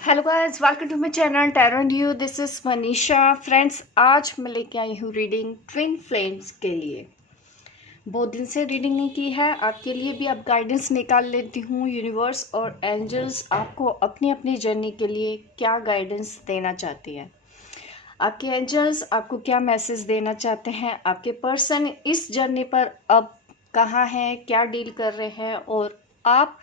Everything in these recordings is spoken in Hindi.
Hello guys, welcome to my channel tarot dew. This is Manisha. Friends, आज मैं लेके आई हूँ रीडिंग ट्विन फ्लेम्स के लिए। बहुत दिन से रीडिंग नहीं की है, आपके लिए भी अब गाइडेंस निकाल लेती हूँ। यूनिवर्स और एंजल्स आपको अपनी अपनी जर्नी के लिए क्या गाइडेंस देना चाहती है। आपके एंजल्स आपको क्या मैसेज देना चाहते हैं। आपके पर्सन इस जर्नी पर अब कहाँ हैं, क्या डील कर रहे हैं, और आप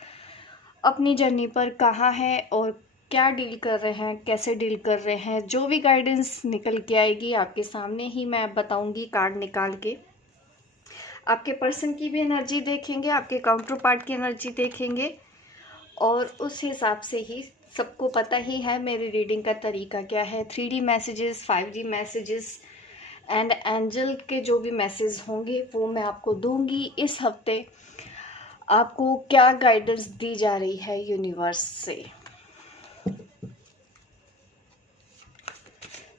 अपनी जर्नी पर कहाँ हैं और क्या डील कर रहे हैं, कैसे डील कर रहे हैं। जो भी गाइडेंस निकल के आएगी आपके सामने ही मैं बताऊंगी कार्ड निकाल के। आपके पर्सन की भी एनर्जी देखेंगे, आपके काउंटर पार्ट की एनर्जी देखेंगे, और उस हिसाब से ही सबको पता ही है मेरी रीडिंग का तरीका क्या है। 3D messages, 5D messages and angel के जो भी मैसेज होंगे वो मैं आपको दूंगी। इस हफ्ते आपको क्या गाइडेंस दी जा रही है यूनिवर्स से।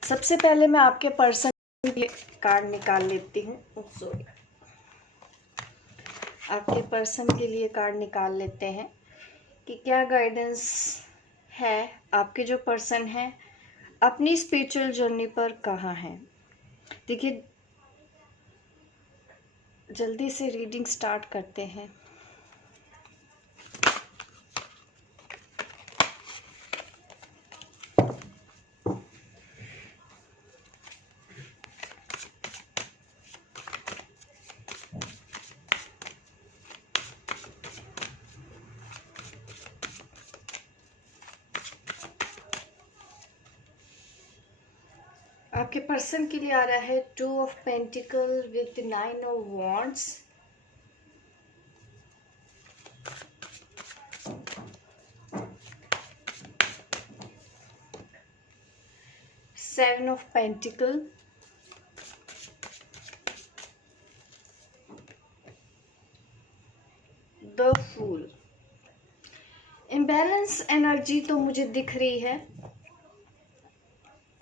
सबसे पहले मैं आपके पर्सन के लिए कार्ड निकाल लेती हूँ। सॉरी, आपके पर्सन के लिए कार्ड निकाल लेते हैं कि क्या गाइडेंस है। आपके जो पर्सन है अपनी स्पिरिचुअल जर्नी पर कहाँ हैं। देखिए, जल्दी से रीडिंग स्टार्ट करते हैं। आपके पर्सन के लिए आ रहा है 2 of pentacle with 9 of wands, 7 of pentacle, the fool. Imbalance energy तो मुझे दिख रही है।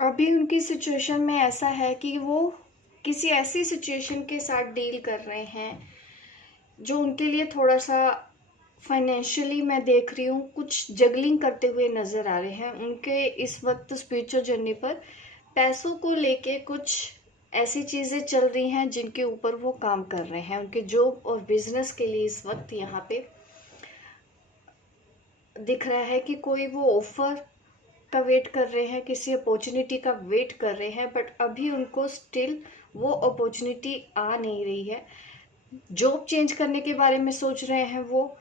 अभी उनकी सिचुएशन में ऐसा है कि वो किसी ऐसी सिचुएशन के साथ डील कर रहे हैं जो उनके लिए थोड़ा सा फाइनेंशियली, मैं देख रही हूँ, कुछ जगलिंग करते हुए नज़र आ रहे हैं। उनके इस वक्त स्पिरिचुअल जर्नी पर पैसों को लेके कुछ ऐसी चीज़ें चल रही हैं जिनके ऊपर वो काम कर रहे हैं। उनके जॉब और बिजनेस के लिए इस वक्त यहाँ पे दिख रहा है कि कोई वो ऑफर का वेट कर रहे हैं, किसी अपॉर्चुनिटी का वेट कर रहे हैं, बट अभी उनको स्टिल वो अपॉर्चुनिटी आ नहीं रही है। जॉब चेंज करने के बारे में सोच रहे हैं, वो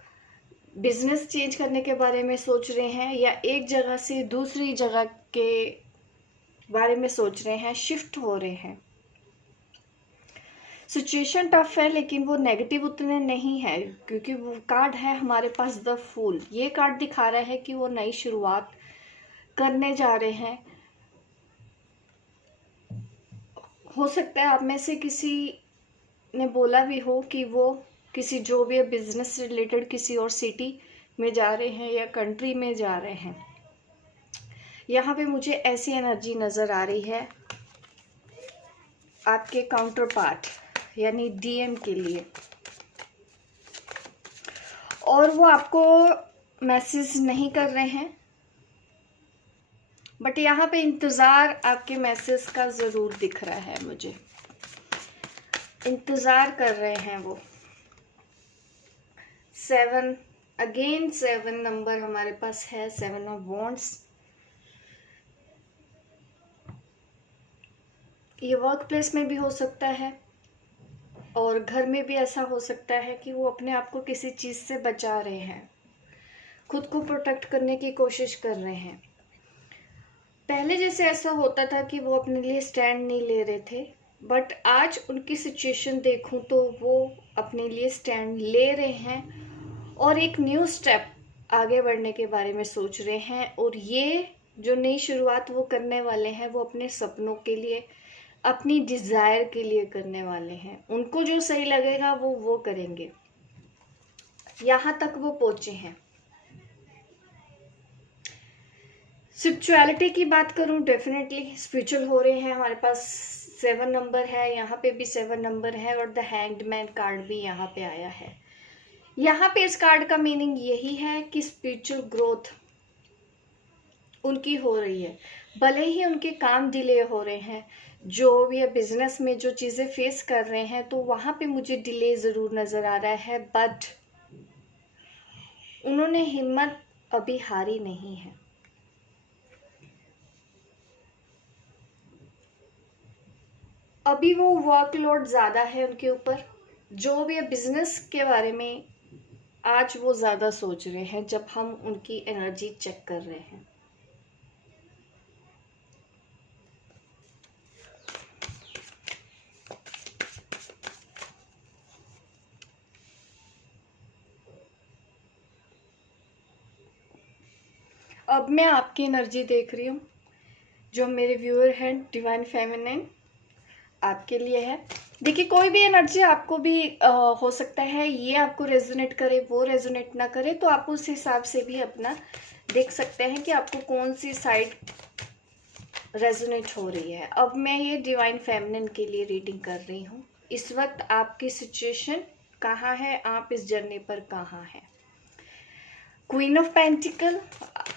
बिजनेस चेंज करने के बारे में सोच रहे हैं, या एक जगह से दूसरी जगह के बारे में सोच रहे हैं, शिफ्ट हो रहे हैं। सिचुएशन टफ है लेकिन वो नेगेटिव उतने नहीं है, क्योंकि वो कार्ड है हमारे पास द फूल। ये कार्ड दिखा रहा है कि वो नई शुरुआत करने जा रहे हैं। हो सकता है आप में से किसी ने बोला भी हो कि वो किसी जॉब या बिजनेस से रिलेटेड किसी और सिटी में जा रहे हैं या कंट्री में जा रहे हैं। यहाँ पे मुझे ऐसी एनर्जी नज़र आ रही है आपके काउंटर पार्ट यानी डीएम के लिए, और वो आपको मैसेज नहीं कर रहे हैं, बट यहाँ पे इंतज़ार आपके मैसेज का ज़रूर दिख रहा है मुझे। इंतज़ार कर रहे हैं वो। 7 अगेन, 7 नंबर हमारे पास है, 7 ऑफ वॉन्ड्स। ये वर्क प्लेस में भी हो सकता है और घर में भी ऐसा हो सकता है कि वो अपने आप को किसी चीज़ से बचा रहे हैं, खुद को प्रोटेक्ट करने की कोशिश कर रहे हैं। पहले जैसे ऐसा होता था कि वो अपने लिए स्टैंड नहीं ले रहे थे, बट आज उनकी सिचुएशन देखूं तो वो अपने लिए स्टैंड ले रहे हैं और एक न्यू स्टेप आगे बढ़ने के बारे में सोच रहे हैं। और ये जो नई शुरुआत वो करने वाले हैं वो अपने सपनों के लिए, अपनी डिजायर के लिए करने वाले हैं। उनको जो सही लगेगा वो करेंगे। यहाँ तक वो पहुंचे हैं। स्पिरिचुअलिटी की बात करूं, डेफिनेटली स्पिरिचुअल हो रहे हैं। हमारे पास 7 नंबर है, यहाँ पे भी 7 नंबर है, और द हैंग्ड मैन कार्ड भी यहाँ पे आया है। यहाँ पे इस कार्ड का मीनिंग यही है कि स्पिरिचुअल ग्रोथ उनकी हो रही है। भले ही उनके काम डिले हो रहे हैं, जॉब या बिजनेस में जो चीज़ें फेस कर रहे हैं, तो वहाँ पे मुझे डिले ज़रूर नज़र आ रहा है, बट उन्होंने हिम्मत अभी हारी नहीं है। अभी वो वर्कलोड ज़्यादा है उनके ऊपर, जॉब या बिजनेस के बारे में आज वो ज़्यादा सोच रहे हैं जब हम उनकी एनर्जी चेक कर रहे हैं। अब मैं आपकी एनर्जी देख रही हूँ, जो मेरे व्यूअर हैं डिवाइन फेमिनिन, आपके लिए है। देखिए, कोई भी एनर्जी आपको भी हो सकता है ये आपको रेजोनेट करे, वो रेजोनेट ना करे, तो आप उस हिसाब से भी अपना देख सकते हैं कि आपको कौन सी साइड रेजोनेट हो रही है। अब मैं ये डिवाइन फेमिनिन के लिए रीडिंग कर रही हूँ। इस वक्त आपकी सिचुएशन कहाँ है, आप इस जर्नी पर कहाँ हैं। क्वीन ऑफ पेंटिकल,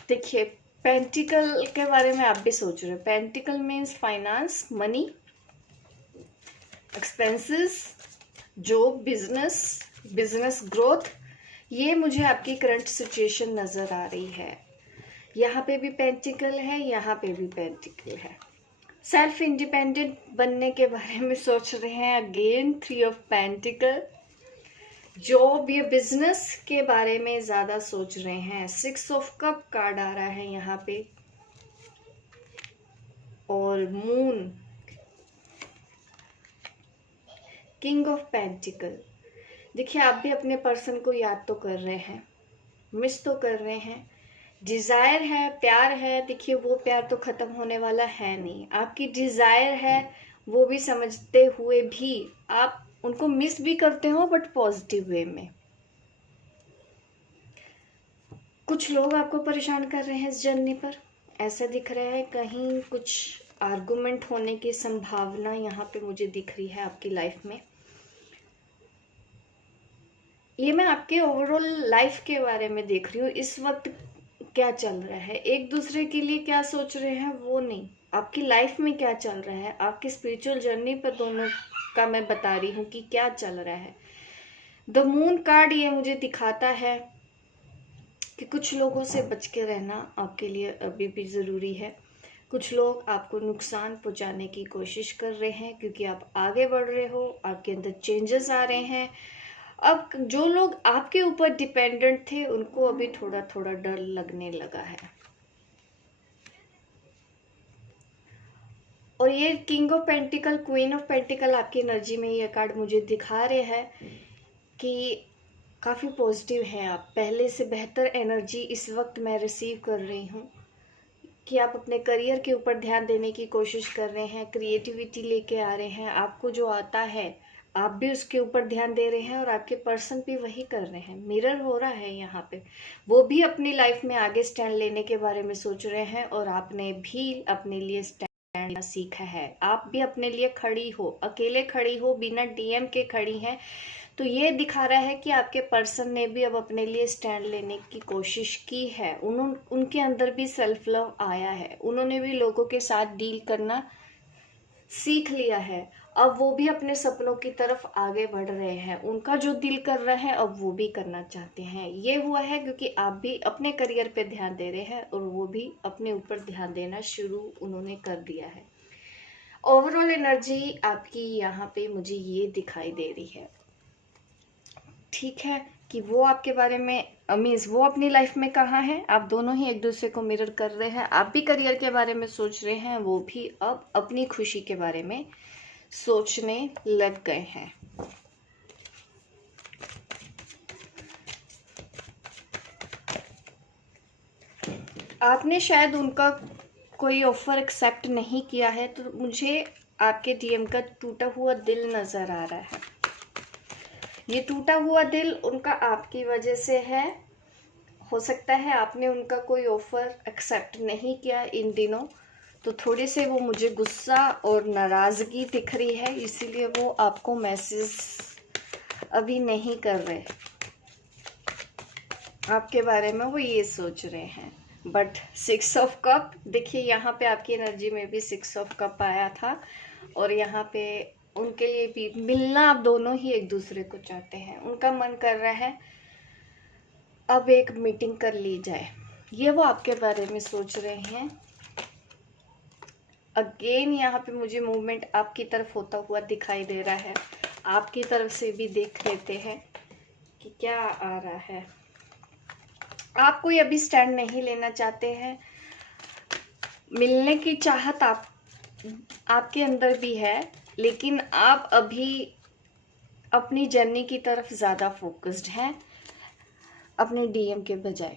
देखिए पेंटिकल के बारे में आप भी सोच रहे हो। Pentacle means finance, money, expenses, job, business growth. ये मुझे आपकी करंट सिचुएशन नज़र आ रही है। यहाँ पे भी पेंटिकल है, यहाँ पे भी पेंटिकल है। सेल्फ इंडिपेंडेंट बनने के बारे में सोच रहे हैं। Again 3 of pentacle. जॉब या बिजनेस के बारे में ज़्यादा सोच रहे हैं। 6 ऑफ कप कार्ड आ रहा है यहाँ पे, और मून, किंग ऑफ पेंटिकल। देखिए, आप भी अपने पर्सन को याद तो कर रहे हैं, मिस तो कर रहे हैं, डिज़ायर है, प्यार है। देखिए, वो प्यार तो ख़त्म होने वाला है नहीं। आपकी डिज़ायर है, वो भी समझते हुए भी आप उनको मिस भी करते हो, बट पॉजिटिव वे में। कुछ लोग आपको परेशान कर रहे हैं इस जर्नी पर, ऐसा दिख रहा है। कहीं कुछ आर्गुमेंट होने की संभावना यहाँ पे मुझे दिख रही है आपकी लाइफ में। ये मैं आपके ओवरऑल लाइफ के बारे में देख रही हूँ। इस वक्त क्या चल रहा है, एक दूसरे के लिए क्या सोच रहे हैं वो नहीं, आपकी लाइफ में क्या चल रहा है, आपकी स्पिरिचुअल जर्नी पर दोनों का मैं बता रही हूँ कि क्या चल रहा है। द मून कार्ड ये मुझे दिखाता है कि कुछ लोगों से बच के रहना आपके लिए अभी भी ज़रूरी है। कुछ लोग आपको नुकसान पहुंचाने की कोशिश कर रहे हैं, क्योंकि आप आगे बढ़ रहे हो, आपके अंदर चेंजेस आ रहे हैं। अब जो लोग आपके ऊपर डिपेंडेंट थे, उनको अभी थोड़ा थोड़ा डर लगने लगा है। और ये king of pentacle, queen of pentacle आपकी एनर्जी में ये कार्ड मुझे दिखा रहे हैं कि काफ़ी पॉजिटिव है आप। पहले से बेहतर एनर्जी इस वक्त मैं रिसीव कर रही हूँ कि आप अपने करियर के ऊपर ध्यान देने की कोशिश कर रहे हैं, क्रिएटिविटी लेके आ रहे हैं। आपको जो आता है आप भी उसके ऊपर ध्यान दे रहे हैं, और आपके पर्सन भी वही कर रहे हैं। मिरर हो रहा है यहाँ पे, वो भी अपनी लाइफ में आगे स्टैंड लेने के बारे में सोच रहे हैं, और आपने भी अपने लिए स्टैंड लेना सीखा है। आप भी अपने लिए खड़ी हो, अकेले खड़ी हो, बिना डीएम के खड़ी हैं। तो ये दिखा रहा है कि आपके पर्सन ने भी अब अपने लिए स्टैंड लेने की कोशिश की है। उनके अंदर भी सेल्फ लव आया है, उन्होंने भी लोगों के साथ डील करना सीख लिया है। अब वो भी अपने सपनों की तरफ आगे बढ़ रहे हैं। उनका जो दिल कर रहा है अब वो भी करना चाहते हैं। ये हुआ है क्योंकि आप भी अपने करियर पे ध्यान दे रहे हैं, और वो भी अपने ऊपर ध्यान देना शुरू उन्होंने कर दिया है। ओवरऑल एनर्जी आपकी यहाँ पे मुझे ये दिखाई दे रही है, ठीक है, कि वो आपके बारे में मीन्स वो अपनी लाइफ में कहाँ है। आप दोनों ही एक दूसरे को मिरर कर रहे हैं। आप भी करियर के बारे में सोच रहे हैं, वो भी अब अपनी खुशी के बारे में सोचने लग गए हैं। आपने शायद उनका कोई ऑफर एक्सेप्ट नहीं किया है, तो मुझे आपके डीएम का टूटा हुआ दिल नज़र आ रहा है। ये टूटा हुआ दिल उनका आपकी वजह से है। हो सकता है आपने उनका कोई ऑफर एक्सेप्ट नहीं किया इन दिनों, तो थोड़े से वो मुझे गुस्सा और नाराज़गी दिख रही है, इसीलिए वो आपको मैसेज अभी नहीं कर रहे। आपके बारे में वो ये सोच रहे हैं। बट 6 ऑफ कप, देखिए यहाँ पे आपकी एनर्जी में भी 6 ऑफ कप आया था, और यहाँ पे उनके लिए भी मिलना, आप दोनों ही एक दूसरे को चाहते हैं, उनका मन कर रहा है अब एक मीटिंग कर ली जाए, ये वो आपके बारे में सोच रहे हैं। अगेन यहाँ पे मुझे मूवमेंट आपकी तरफ होता हुआ दिखाई दे रहा है, आपकी तरफ से भी देख लेते हैं कि क्या आ रहा है। आप कोई अभी स्टैंड नहीं लेना चाहते हैं, मिलने की चाहत आपके अंदर भी है, लेकिन आप अभी अपनी जर्नी की तरफ ज़्यादा फोकस्ड हैं अपने डीएम के बजाय,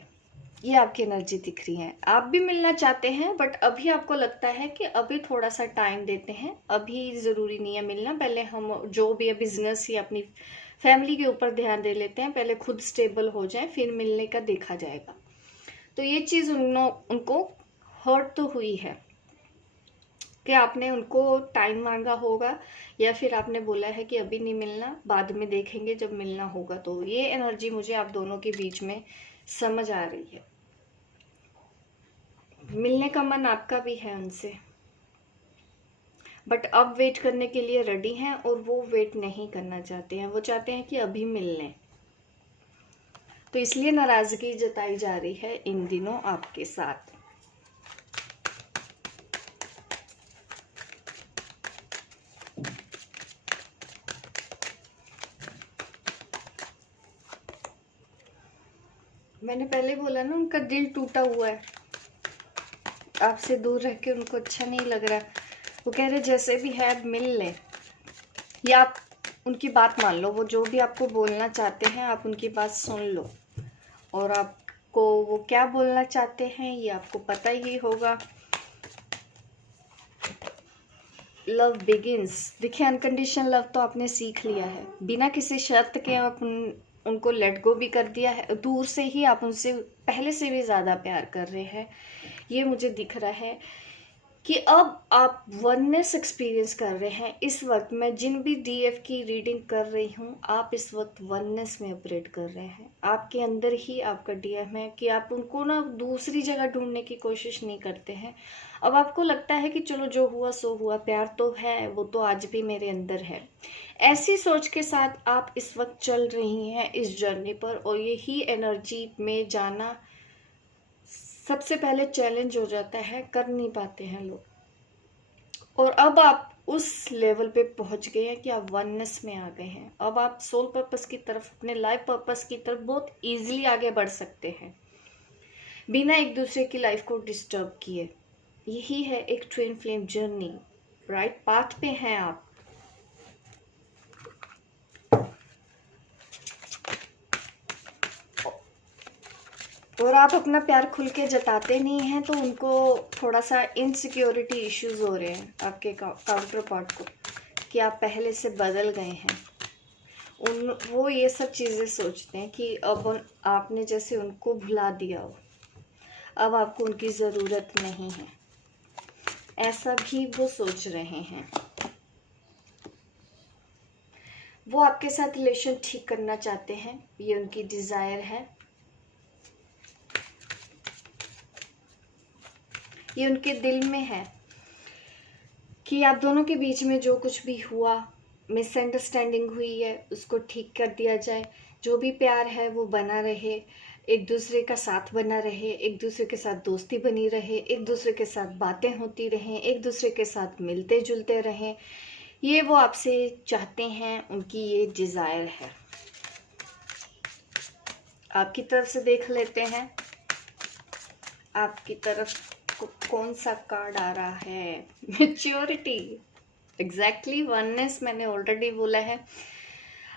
ये आपकी एनर्जी दिख रही है। आप भी मिलना चाहते हैं, बट अभी आपको लगता है कि अभी थोड़ा सा टाइम देते हैं, अभी ज़रूरी नहीं है मिलना, पहले हम जो भी है बिजनेस या अपनी फैमिली के ऊपर ध्यान दे लेते हैं, पहले खुद स्टेबल हो जाए, फिर मिलने का देखा जाएगा। तो ये चीज़ उनको हर्ट तो हुई है कि आपने उनको टाइम मांगा होगा, या फिर आपने बोला है कि अभी नहीं मिलना, बाद में देखेंगे जब मिलना होगा। तो ये एनर्जी मुझे आप दोनों के बीच में समझ आ रही है। मिलने का मन आपका भी है उनसे, बट अब वेट करने के लिए रेडी हैं, और वो वेट नहीं करना चाहते हैं, वो चाहते हैं कि अभी मिल लें। तो इसलिए नाराजगी जताई जा रही है इन दिनों आपके साथ। मैंने पहले बोला ना, उनका दिल टूटा हुआ है, आपसे दूर रह के उनको अच्छा नहीं लग रहा। वो कह रहे जैसे भी है अब मिल लें, या आप उनकी बात मान लो, वो जो भी आपको बोलना चाहते हैं आप उनकी बात सुन लो, और आपको वो क्या बोलना चाहते हैं ये आपको पता ही होगा। लव बिगिंस, देखिए अनकंडीशनल लव तो आपने सीख लिया है, बिना किसी शर्त के आप उनको लेट गो भी कर दिया है, दूर से ही आप उनसे पहले से भी ज़्यादा प्यार कर रहे हैं, ये मुझे दिख रहा है कि अब आप वननेस एक्सपीरियंस कर रहे हैं। इस वक्त मैं जिन भी डीएफ की रीडिंग कर रही हूँ, आप इस वक्त वननेस में ऑपरेट कर रहे हैं, आपके अंदर ही आपका डीएफ है कि आप उनको ना दूसरी जगह ढूंढने की कोशिश नहीं करते हैं। अब आपको लगता है कि चलो जो हुआ सो हुआ, प्यार तो है, वो तो आज भी मेरे अंदर है। ऐसी सोच के साथ आप इस वक्त चल रही हैं इस जर्नी पर, और यही एनर्जी में जाना सबसे पहले चैलेंज हो जाता है, कर नहीं पाते हैं लोग। और अब आप उस लेवल पे पहुंच गए हैं कि आप वननेस में आ गए हैं। अब आप सोल पर्पस की तरफ, अपने लाइफ पर्पस की तरफ बहुत इजीली आगे बढ़ सकते हैं, बिना एक दूसरे की लाइफ को डिस्टर्ब किए। यही है एक twin flame journey, right path पे हैं आप। और आप अपना प्यार खुल के जताते नहीं हैं, तो उनको थोड़ा सा इनसिक्योरिटी इश्यूज हो रहे हैं आपके काउंटर पार्ट को, कि आप पहले से बदल गए हैं। वो ये सब चीज़ें सोचते हैं कि अब आपने जैसे उनको भुला दिया हो, अब आपको उनकी ज़रूरत नहीं है, ऐसा भी वो सोच रहे हैं। वो आपके साथ रिलेशन ठीक करना चाहते हैं, ये उनकी डिज़ायर है, ये उनके दिल में है कि आप दोनों के बीच में जो कुछ भी हुआ, मिसअंडरस्टैंडिंग हुई है, उसको ठीक कर दिया जाए। जो भी प्यार है वो बना रहे, एक दूसरे का साथ बना रहे, एक दूसरे के साथ दोस्ती बनी रहे, एक दूसरे के साथ बातें होती रहें, एक दूसरे के साथ मिलते जुलते रहें। ये वो आपसे चाहते हैं, उनकी ये डिज़ायर है। आपकी तरफ से देख लेते हैं, आपकी तरफ कौन सा कार्ड आ रहा है। मैच्योरिटी, एग्जैक्टली वननेस मैंने ऑलरेडी बोला है।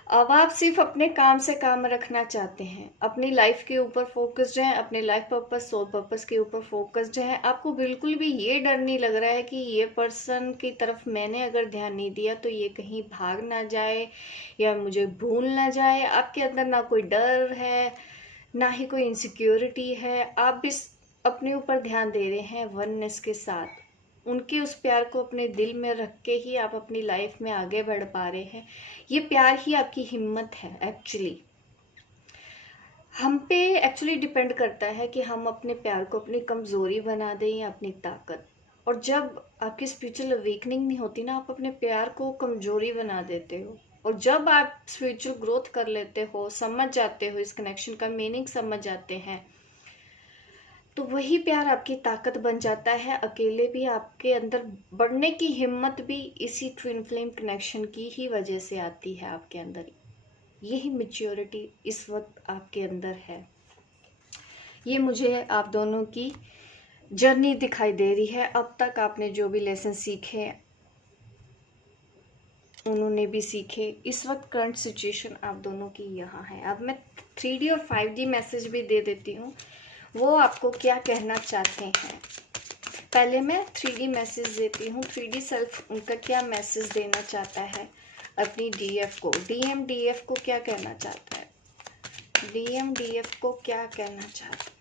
अब आप सिर्फ अपने काम से काम रखना चाहते हैं, अपनी लाइफ के ऊपर फोकस्ड हैं, अपने लाइफ पर्पस सोल पर्पस के ऊपर फोकस्ड हैं। आपको बिल्कुल भी ये डर नहीं लग रहा है कि ये पर्सन की तरफ मैंने अगर ध्यान नहीं दिया तो ये कहीं भाग ना जाए या मुझे भूल ना जाए। आपके अंदर ना कोई डर है, ना ही कोई इनसिक्योरिटी है। आप भी अपने ऊपर ध्यान दे रहे हैं वननेस के साथ, उनके उस प्यार को अपने दिल में रख के ही आप अपनी लाइफ में आगे बढ़ पा रहे हैं। ये प्यार ही आपकी हिम्मत है एक्चुअली। हम पे एक्चुअली डिपेंड करता है कि हम अपने प्यार को अपनी कमज़ोरी बना दें या अपनी ताकत। और जब आपकी स्पिरिचुअल अवेकनिंग नहीं होती ना, आप अपने प्यार को कमज़ोरी बना देते हो। और जब आप स्पिरिचुअल ग्रोथ कर लेते हो, समझ जाते हो, इस कनेक्शन का मीनिंग समझ जाते हैं, तो वही प्यार आपकी ताकत बन जाता है। अकेले भी आपके अंदर बढ़ने की हिम्मत भी इसी ट्विन फ्लेम कनेक्शन की ही वजह से आती है आपके अंदर। यही मैच्योरिटी इस वक्त आपके अंदर है। ये मुझे आप दोनों की जर्नी दिखाई दे रही है। अब तक आपने जो भी लेसन सीखे, उन्होंने भी सीखे। इस वक्त करंट सिचुएशन आप दोनों की यहाँ है। अब मैं 3D और 5D मैसेज भी दे देती हूँ, वो आपको क्या कहना चाहते हैं। पहले मैं 3D मैसेज देती हूँ। 3D सेल्फ उनका क्या मैसेज देना चाहता है अपनी DF को। DF को क्या कहना चाहता है, DF को क्या कहना चाहता है।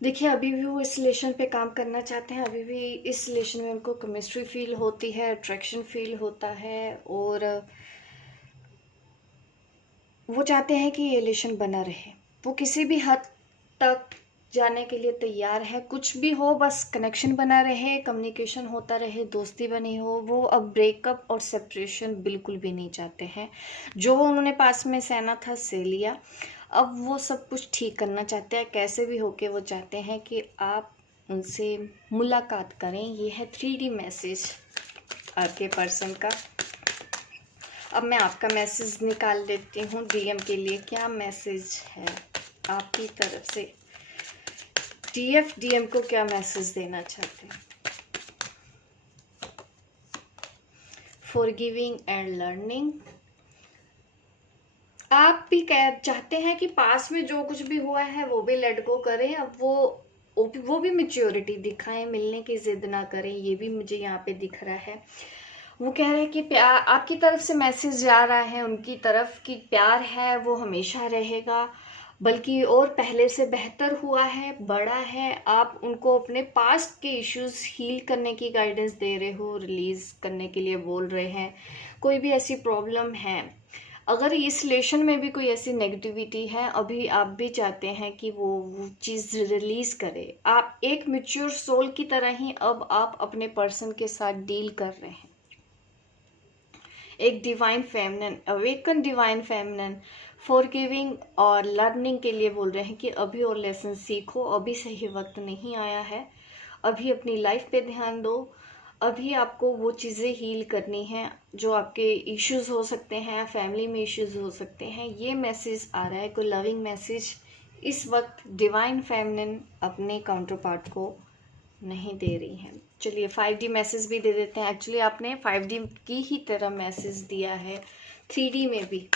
देखिए, अभी भी वो इस रिलेशन पे काम करना चाहते हैं। अभी भी इस रिलेशन में उनको केमिस्ट्री फील होती है, अट्रैक्शन फील होता है, और वो चाहते हैं कि ये रिलेशन बना रहे। वो किसी भी हद तक जाने के लिए तैयार है। कुछ भी हो, बस कनेक्शन बना रहे, कम्युनिकेशन होता रहे, दोस्ती बनी हो। वो अब ब्रेकअप और सेपरेशन बिल्कुल भी नहीं चाहते हैं। जो उन्होंने पास में सहना था सह लिया। अब वो सब कुछ ठीक करना चाहते हैं। कैसे भी होके वो चाहते हैं कि आप उनसे मुलाकात करें। ये है 3D मैसेज आपके पर्सन का। अब मैं आपका मैसेज निकाल लेती हूँ। DM के लिए क्या मैसेज है आपकी तरफ से। DF DM को क्या मैसेज देना चाहते हैं। Forgiving and learning. आप भी चाहते हैं कि पास में जो कुछ भी हुआ है वो भी लेट गो करें। अब वो भी मैच्योरिटी दिखाएं, मिलने की जिद ना करें। ये भी मुझे यहाँ पे दिख रहा है। वो कह रहे हैं कि प्यार आपकी तरफ से मैसेज जा रहा है उनकी तरफ कि प्यार है वो हमेशा रहेगा, बल्कि और पहले से बेहतर हुआ है, बड़ा है। आप उनको अपने पास्ट के इश्यूज हील करने की गाइडेंस दे रहे हो, रिलीज करने के लिए बोल रहे हैं। कोई भी ऐसी प्रॉब्लम है, अगर इस रिलेशन में भी कोई ऐसी नेगेटिविटी है, अभी आप भी चाहते हैं कि वो चीज़ रिलीज करे। आप एक मैच्योर सोल की तरह ही अब आप अपने पर्सन के साथ डील कर रहे हैं। एक divine feminine, awaken divine feminine, forgiving और लर्निंग के लिए बोल रहे हैं कि अभी और लेसन सीखो। अभी सही वक्त नहीं आया है। अभी अपनी लाइफ पे ध्यान दो। अभी आपको वो चीज़ें हील करनी हैं जो आपके इश्यूज हो सकते हैं, फैमिली में इश्यूज हो सकते हैं। ये मैसेज आ रहा है, कोई लविंग मैसेज इस वक्त डिवाइन फेमिनिन अपने काउंटर पार्ट को नहीं दे रही हैं। चलिए 5D मैसेज भी दे देते हैं। एक्चुअली आपने 5D की ही तरह मैसेज दिया है 3D में भी।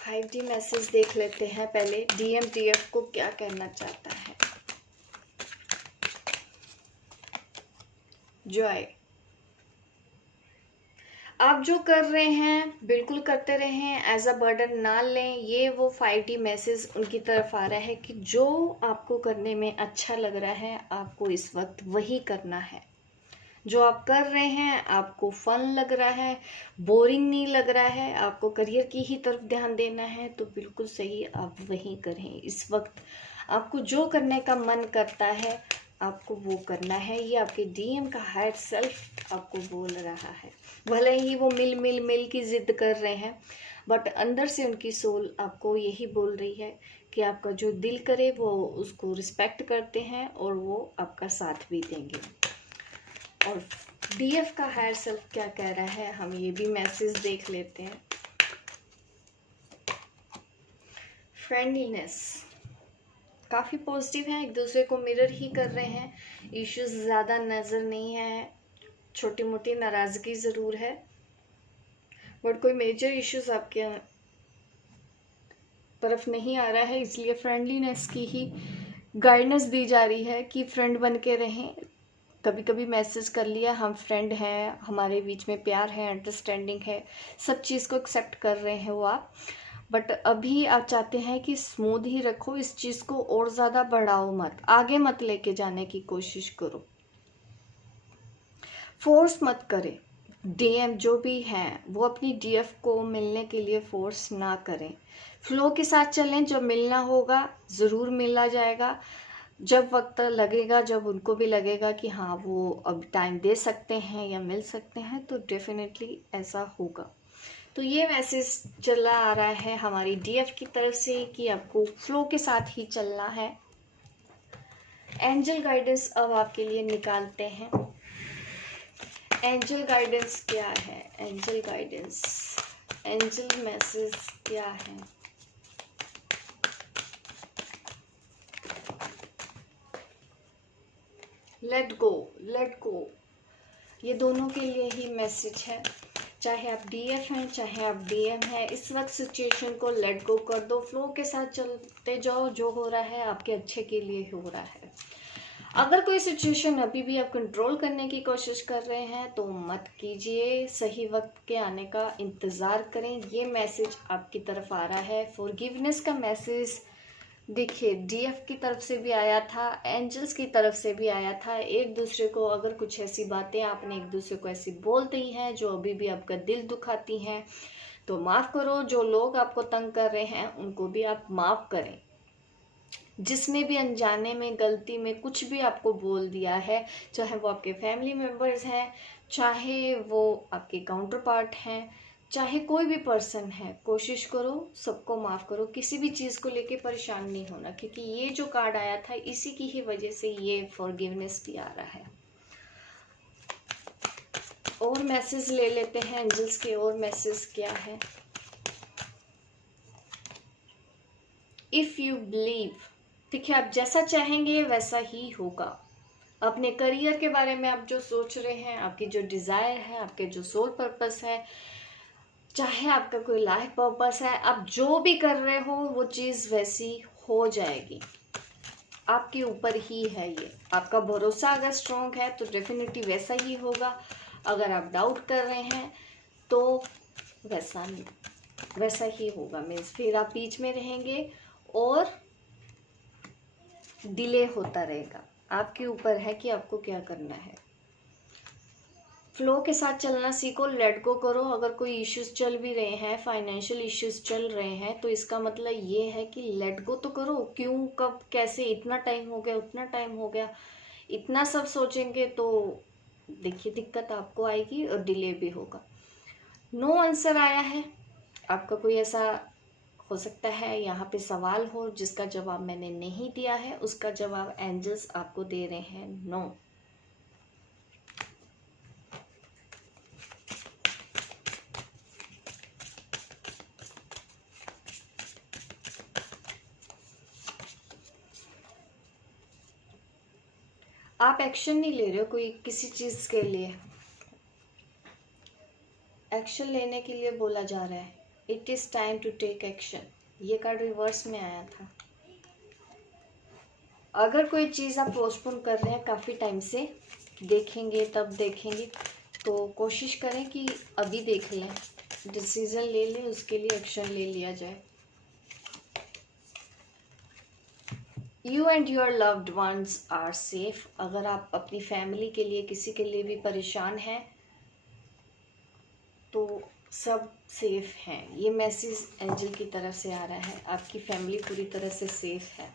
5D मैसेज देख लेते हैं पहले। DF को क्या कहना चाहता है। जॉय, आप जो कर रहे हैं बिल्कुल करते रहें, एज अ बर्डन ना लें। ये वो 5D मैसेज उनकी तरफ आ रहा है कि जो आपको करने में अच्छा लग रहा है आपको इस वक्त वही करना है। जो आप कर रहे हैं आपको फन लग रहा है, बोरिंग नहीं लग रहा है, आपको करियर की ही तरफ ध्यान देना है, तो बिल्कुल सही, आप वही करें। इस वक्त आपको जो करने का मन करता है आपको वो करना है। ये आपके DM का हायर सेल्फ आपको बोल रहा है। भले ही वो मिल की जिद कर रहे हैं, बट अंदर से उनकी सोल आपको यही बोल रही है कि आपका जो दिल करे वो उसको रिस्पेक्ट करते हैं और वो आपका साथ भी देंगे। और DF का हायर सेल्फ क्या कह रहा है, हम ये भी मैसेज देख लेते हैं। फ्रेंडलीनेस, काफ़ी पॉजिटिव है, एक दूसरे को मिरर ही कर रहे हैं। इश्यूज ज़्यादा नज़र नहीं है, छोटी मोटी नाराज़गी ज़रूर है, बट कोई मेजर इश्यूज आपके तरफ नहीं आ रहा है। इसलिए फ्रेंडलीनेस की ही गाइडेंस दी जा रही है कि फ्रेंड बन के रहें। कभी कभी मैसेज कर लिया, हम फ्रेंड हैं, हमारे बीच में प्यार है, अंडरस्टैंडिंग है, सब चीज़ को एक्सेप्ट कर रहे हैं वो आप। बट अभी आप चाहते हैं कि स्मूथ ही रखो, इस चीज़ को और ज़्यादा बढ़ाओ मत, आगे मत लेके जाने की कोशिश करो, फोर्स मत करें। डीएम जो भी हैं वो अपनी डीएफ को मिलने के लिए फोर्स ना करें, फ्लो के साथ चलें। जब मिलना होगा ज़रूर मिला जाएगा, जब वक्त लगेगा, जब उनको भी लगेगा कि हाँ वो अब टाइम दे सकते हैं या मिल सकते हैं, तो डेफिनेटली ऐसा होगा। तो ये मैसेज चला आ रहा है हमारी डीएफ की तरफ से कि आपको फ्लो के साथ ही चलना है। एंजल गाइडेंस अब आपके लिए निकालते हैं। एंजल गाइडेंस क्या है? एंजल गाइडेंस, एंजल मैसेज क्या है? लेट गो, लेट गो, ये दोनों के लिए ही मैसेज है। चाहे आप डीएफ हैं, चाहे आप डीएम हैं, इस वक्त सिचुएशन को लेट गो कर दो, फ्लो के साथ चलते जाओ। जो हो रहा है आपके अच्छे के लिए हो रहा है। अगर कोई सिचुएशन अभी भी आप कंट्रोल करने की कोशिश कर रहे हैं तो मत कीजिए, सही वक्त के आने का इंतज़ार करें। ये मैसेज आपकी तरफ आ रहा है, फॉरगिवनेस का मैसेज। देखिए, डीएफ की तरफ से भी आया था, एंजल्स की तरफ से भी आया था। एक दूसरे को अगर कुछ ऐसी बातें आपने एक दूसरे को ऐसी बोल दी हैं जो अभी भी आपका दिल दुखाती हैं, तो माफ़ करो। जो लोग आपको तंग कर रहे हैं उनको भी आप माफ़ करें। जिसने भी अनजाने में, गलती में कुछ भी आपको बोल दिया है, चाहे वो आपके फैमिली मेम्बर्स हैं, चाहे वो आपके काउंटर पार्ट हैं, चाहे कोई भी पर्सन है, कोशिश करो सबको माफ़ करो। किसी भी चीज़ को लेके परेशान नहीं होना, क्योंकि ये जो कार्ड आया था इसी की ही वजह से ये फॉरगिवनेस भी आ रहा है। और मैसेज ले लेते हैं एंजल्स के, और मैसेज क्या है? इफ़ यू बिलीव, देखिए आप जैसा चाहेंगे वैसा ही होगा। अपने करियर के बारे में आप जो सोच रहे हैं, आपकी जो डिज़ायर है, आपके जो सोल पर्पस है, चाहे आपका कोई लाइफ पर्पस है, आप जो भी कर रहे हो वो चीज़ वैसी हो जाएगी। आपके ऊपर ही है ये। आपका भरोसा अगर स्ट्रॉन्ग है तो डेफिनेटली वैसा ही होगा। अगर आप डाउट कर रहे हैं तो वैसा नहीं, वैसा ही होगा। मीन्स फिर आप बीच में रहेंगे और डिले होता रहेगा। आपके ऊपर है कि आपको क्या करना है। फ्लो के साथ चलना सीखो, लेट गो करो। अगर कोई इश्यूज चल भी रहे हैं, फाइनेंशियल इश्यूज चल रहे हैं, तो इसका मतलब ये है कि लेट गो तो करो। क्यों, कब, कैसे, इतना टाइम हो गया, उतना टाइम हो गया, इतना सब सोचेंगे तो देखिए दिक्कत आपको आएगी और डिले भी होगा। नो आंसर आया है आपका। कोई ऐसा हो सकता है यहाँ पे सवाल हो जिसका जवाब मैंने नहीं दिया है, उसका जवाब एंजल्स आपको दे रहे हैं, नो। आप एक्शन नहीं ले रहे हो कोई किसी चीज के लिए। एक्शन लेने के लिए बोला जा रहा है, it is time to take action. ये कार्ड रिवर्स में आया था। अगर कोई चीज़ आप पोस्टपोन कर रहे हैं काफ़ी टाइम से, देखेंगे तब देखेंगे, तो कोशिश करें कि अभी देख लें, डिसीजन ले लें, उसके लिए एक्शन ले लिया जाए। You and your loved ones are safe. अगर आप अपनी फैमिली के लिए, किसी के लिए भी परेशान हैं तो सब सेफ हैं। ये मैसेज एंजल की तरफ से आ रहा है, आपकी फैमिली पूरी तरह से सेफ है।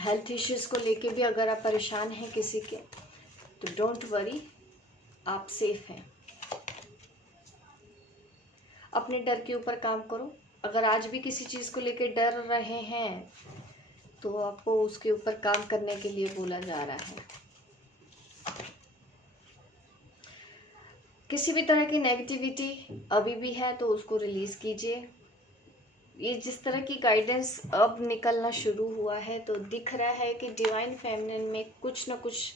हेल्थ इश्यूज़ को लेके भी अगर आप परेशान हैं किसी के, तो डोंट वरी, आप सेफ हैं। अपने डर के ऊपर काम करो। अगर आज भी किसी चीज़ को लेके डर रहे हैं तो आपको उसके ऊपर काम करने के लिए बोला जा रहा है। किसी भी तरह की नेगेटिविटी अभी भी है तो उसको रिलीज़ कीजिए। ये जिस तरह की गाइडेंस अब निकलना शुरू हुआ है तो दिख रहा है कि डिवाइन फेमिनिन में कुछ ना कुछ,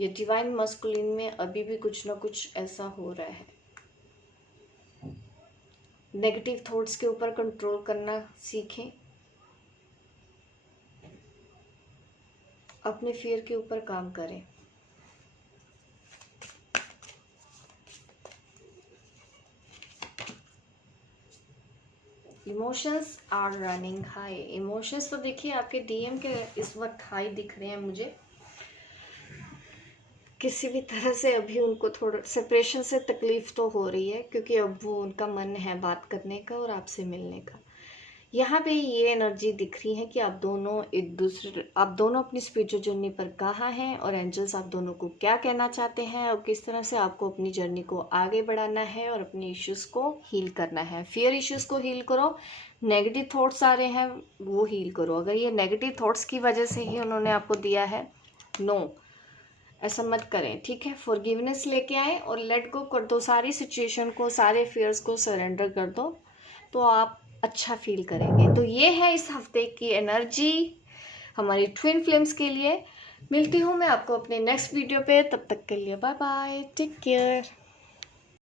ये डिवाइन मस्कुलिन में अभी भी कुछ ना कुछ ऐसा हो रहा है। नेगेटिव थॉट्स के ऊपर कंट्रोल करना सीखें, अपने फियर के ऊपर काम करें। Emotions are running high. Emotions तो देखिए आपके डीएम के इस वक्त हाई दिख रहे हैं मुझे। किसी भी तरह से अभी उनको थोड़ा सेपरेशन से तकलीफ तो हो रही है, क्योंकि अब वो उनका मन है बात करने का और आपसे मिलने का। यहाँ पे ये एनर्जी दिख रही है कि आप दोनों अपनी स्पिरिचुअल जर्नी पर कहाँ हैं और एंजल्स आप दोनों को क्या कहना चाहते हैं और किस तरह से आपको अपनी जर्नी को आगे बढ़ाना है और अपने इश्यूज को हील करना है। फियर इश्यूज को हील करो, नेगेटिव थॉट्स आ रहे हैं वो हील करो। अगर ये नेगेटिव थॉट्स की वजह से ही उन्होंने आपको दिया है, नो, ऐसा मत करें, ठीक है। फॉरगिवनेस लेके आए और लेट गो कर दो सारी सिचुएशन को, सारे फियर्स को सरेंडर कर दो, तो आप अच्छा फील करेंगे। तो ये है इस हफ्ते की एनर्जी हमारी ट्विन फ्लेम्स के लिए। मिलती हूँ मैं आपको अपने नेक्स्ट वीडियो पे, तब तक के लिए बाय बाय, टेक केयर।